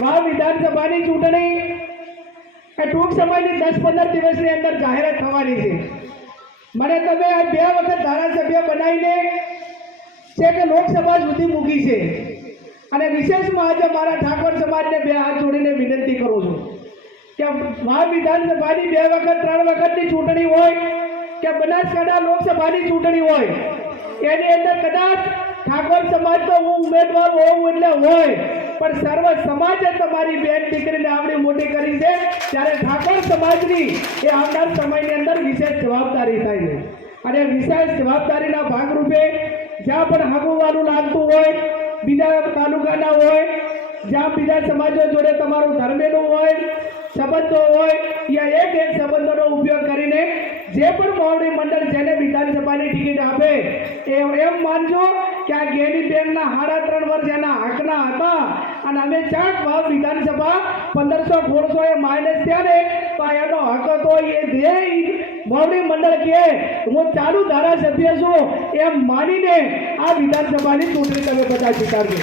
વાવ વિધાનસભાની ચૂંટણી એ ટૂંક સમયની 10-15 દિવસની અંદર જાહેરાત થવાની છે। મને તમે આ 2 વખત ધારાસભ્ય બનાવીને છે કે લોકસભા સુધી મૂકી છે અને વિશેષમાં આજે મારા ઠાકોર સમાજને 2 હાથ જોડીને વિનંતી કરું છું કે વાવ વિધાનસભાની 2 વખત 3 વખતની ચૂંટણી હોય કે બનાસકાંઠા લોકસભાની ચૂંટણી હોય એની અંદર કદાચ ઠાકોર સમાજ તો હું ઉમેદવાર હોઉં એટલે હોય પણ સર્વ સમાજે તમારી બેન દીકરીને આવડી મોટી કરી છે ત્યારે ઠાકોર સમાજની એ આવનાર સમયની અંદર વિશેષ જવાબદારી થાય છે અને વિશેષ જવાબદારીના ભાગરૂપે જ્યાં પણ હગુવાનું લાગતું હોય બીજા તાલુકાના હોય જ્યાં બીજા સમાજો જોડે તમારું ધર્મેલું હોય સંબંધો હોય યા એક સંબંધોનો ઉપયોગ કરીને જે પણ મોવડી મંડળ જેને વિધાનસભાની ટિકિટ આપે એમ માનજો કે આ ગેની બેનના 3.5 વર્ષ એના હકના હતા અને અમે ચાક વાવ વિધાનસભા 1500-1600 એ માઇનસ થયા ને તો એનો હક હતો એ જે મોવડી મંડળ કે હું ચાલુ ધારાસભ્ય છું એમ માનીને આ વિધાનસભાની ચૂંટણી તમે બધા સ્વીકારજો।